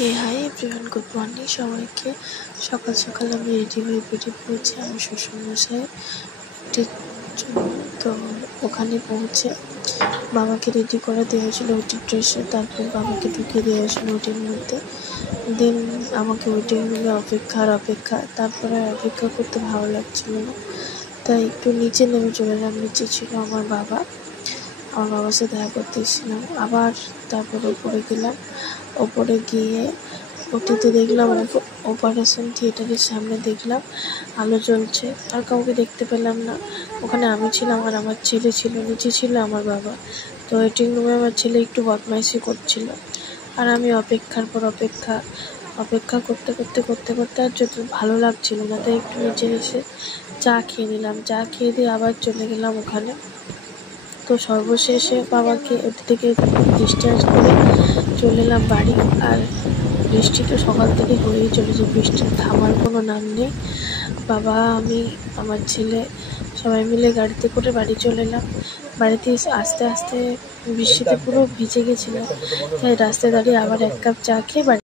Hi everyone, good morning সবাইকে। সকাল সকাল আমি রেডি হয়ে বেরিয়ে পড়েছি আমার শ্বশুরমশাই তো ওখানে পৌঁছে বাবাকে রেডি করে দেওয়া হয়েছিল ওটির ড্রেসে। তারপর বাবাকে ঢুকিয়ে দেওয়া হয়েছিল ওটির মধ্যে। দেন আমাকে ওয়েটিং রুমে অপেক্ষা। তারপরে অপেক্ষা করতে ভালো লাগছিল না, তাই একটু নিচে নেমে চলে এলাম। নিচে ছিল আমার বাবার সাথে দেখা করতে এসেছিলাম। আবার তারপর ওপরে গেলাম। ওপরে গিয়ে ওটিতে দেখলাম অপারেশন থিয়েটারের সামনে দেখলাম আলো জ্বলছে, আর কাউকে দেখতে পেলাম না। ওখানে আমি ছিলাম আর আমার ছেলে ছিল, নিচে ছিল আমার বাবা। তো ওয়েটিং রুমে আমার ছেলে একটু বদমাইশি করছিল, আর আমি অপেক্ষার পর অপেক্ষা করতে আর যত ভালো লাগছিল না, তাই একটু নিচে এসে চা খেয়ে নিলাম। চা খেয়ে দিয়ে আবার চলে গেলাম ওখানে। তো সর্বশেষে বাবাকে ওটি থেকে ডিসচার্জ করে চলে এলাম বাড়ি। আর বৃষ্টি তো সকাল থেকে হয়েই চলেছে, বৃষ্টির থামার কোনো নাম নেই। বাবা, আমি, আমার ছেলে সবাই মিলে গাড়িতে করে বাড়ি চলে এলাম। বাড়িতে আস্তে বৃষ্টিতে পুরো ভিজে গেছিলাম, তাই রাস্তায় দাঁড়িয়ে আবার 1 কাপ চা খেয়ে বাড়ি